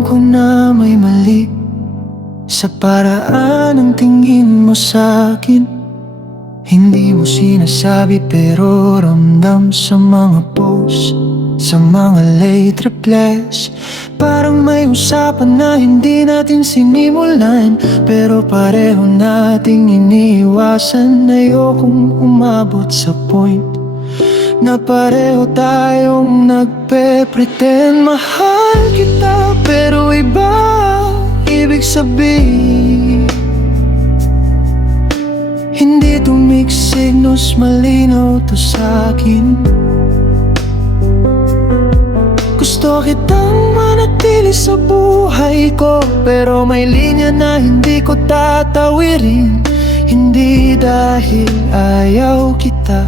Alam ko na may mali sa paraan ng tingin mo sa'kin. Hindi mo sinasabi pero ramdam sa mga post, sa mga late replies. Parang may usapan na hindi natin sinimulan, pero pareho nating iniiwasan. Ayokong umabot sa point na pareho tayong nagpe-pretend. Mahal kita pero iba ibig sabihin. Hindi to mixed signals, malinaw to sa'kin. Gusto kitang manatili sa buhay ko, pero may linya na hindi ko tatawirin. Hindi dahil ayaw kita,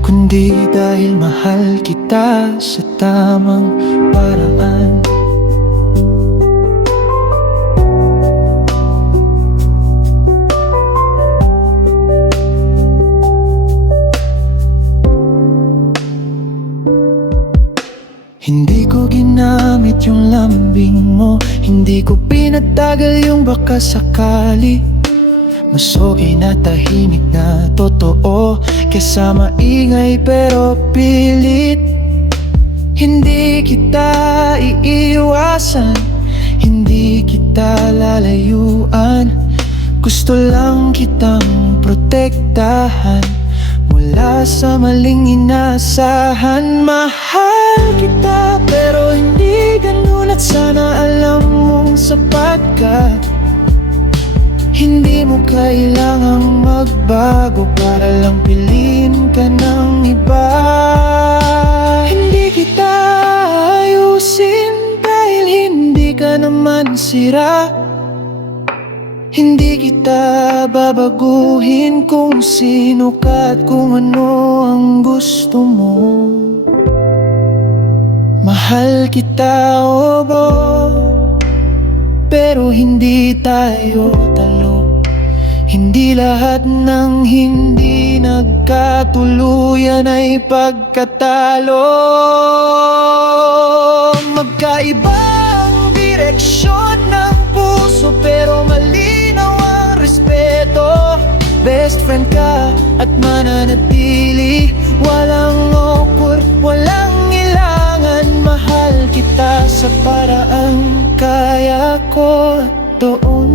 kundi dahil mahal kita sa tamang paraan. Hindi ko ginamit yung lambing mo, hindi ko pinatagal yung baka sakali. Mas okay na tahimik na totoo kesa maingay pero pilit. Hindi kita iiwasan, hindi kita lalayuan. Gusto lang kitang protektahan mula sa maling inaasahan. Mahal kita pero hindi ganun, at sana alam mong sapat ka. Hindi mo kailangang magbago para lang piliin ka ng iba. Hindi kita ayusin dahil hindi ka naman sira. Hindi kita babaguhin kung sino ka at kung ano ang gusto mo. Mahal kita, obo, pero hindi tayo talo. Hindi lahat ng hindi nagkatuluyan ay pagkatalo. Magkaibang direksyon ng puso pero malinaw ang respeto. Best friend ka at mananatili, walang awkward, walang ilangan. Mahal kita sa paraang kaya ko. Doon,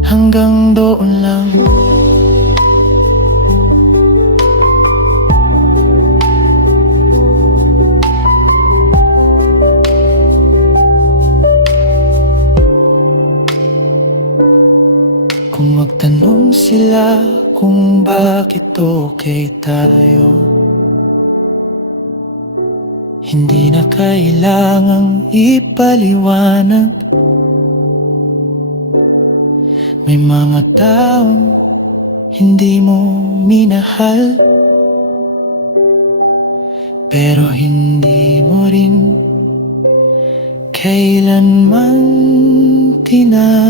hanggang doon lang. Kung magtanong sila kung bakit okay tayo, hindi na kailangang ipaliwanag. May mga taong hindi mo minahal, pero hindi mo rin kailanman tinalikuran.